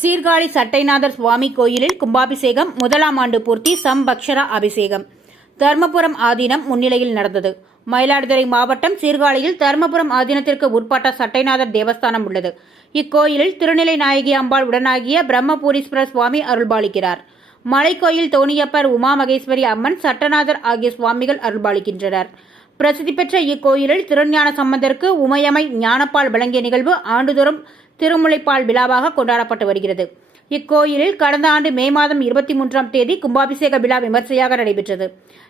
சீர்காழி சட்டைநாதர் சுவாமி கோயிலில் கும்பாபிஷேகம் முதலாம் ஆண்டு பூர்த்தி சம்பக்ஷரா அபிஷேகம். தர்மபுரம் ஆதீனம் முன்னிலையில் நடந்தது. மயிலாடுதுறை மாவட்டம் சீர்காழியில் தர்மபுரம் ஆதீனத்திற்கு உட்பட்ட சட்டைநாதர் தேவஸ்தானம் உள்ளது. இக்கோயிலில் திருநிலை நாயகி அம்பாள் உடனாகிய பிரம்மபூரீஸ்வரர் சுவாமி அருள்பாலிக்கிறார். மலைக்கோயில் தோணியப்பர் உமா மகேஸ்வரி அம்மன் சட்டநாதர் ஆகிய சுவாமிகள் அருள்பாலிக்கின்றனர். பிரசித்தி பெற்ற இக்கோயிலில் திருஞான சம்பந்தருக்கு உமையமை ஞானப்பால் வழங்கிய நிகழ்வு ஆண்டுதோறும் திருமுலைப்பால் விழாவாக கொண்டாடப்பட்டு வருகிறது. இக்கோயிலில் கடந்த ஆண்டு மே மாதம் இருபத்தி மூன்றாம் தேதி கும்பாபிஷேக விழா விமர்சையாக நடைபெற்றது.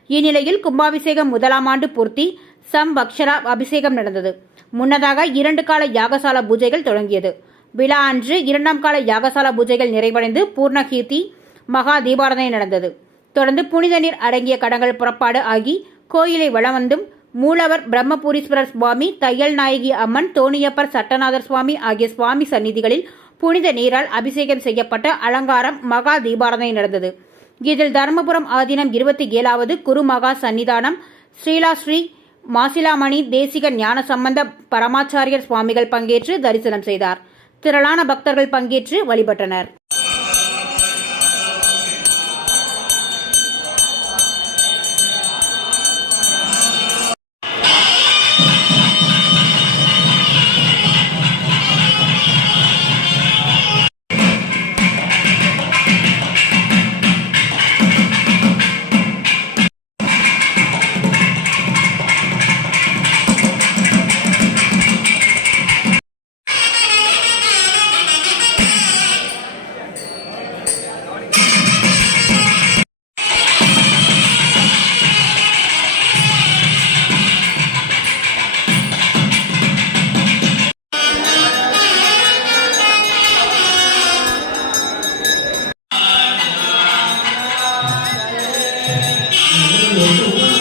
இந்நிலையில் கும்பாபிஷேகம் முதலாம் ஆண்டு பூர்த்தி சம் பக்ஷரா அபிஷேகம் நடந்தது. முன்னதாக இரண்டு கால யாகசால பூஜைகள் தொடங்கியது. விழா அன்று இரண்டாம் கால யாகசால பூஜைகள் நிறைவடைந்து பூர்ணகீர்த்தி மகா தீபாரதனை நடந்தது. தொடர்ந்து புனித நீர் அடங்கிய கடங்கள் புறப்பாடு ஆகி கோயிலை வலம் வந்தும் மூலவர் பிரம்மபுரீஸ்வரர் சுவாமி தையல் நாயகி அம்மன் தோணியப்பர் சட்டநாதர் சுவாமி ஆகிய சுவாமி சந்நிதிகளில் புனித நீரால் அபிஷேகம் செய்யப்பட்ட அலங்காரம் மகா தீபாரதனை நடந்தது. இதில் தர்மபுரம் ஆதீனம் இருபத்தி ஏழாவது குருமகா சன்னிதானம் ஸ்ரீலாஸ்ரீ மாசிலாமணி தேசிக ஞான சம்பந்த பரமாச்சாரியர் சுவாமிகள் பங்கேற்று தரிசனம் செய்தார். திரளான பக்தர்கள் பங்கேற்று வழிபட்டனர். And then.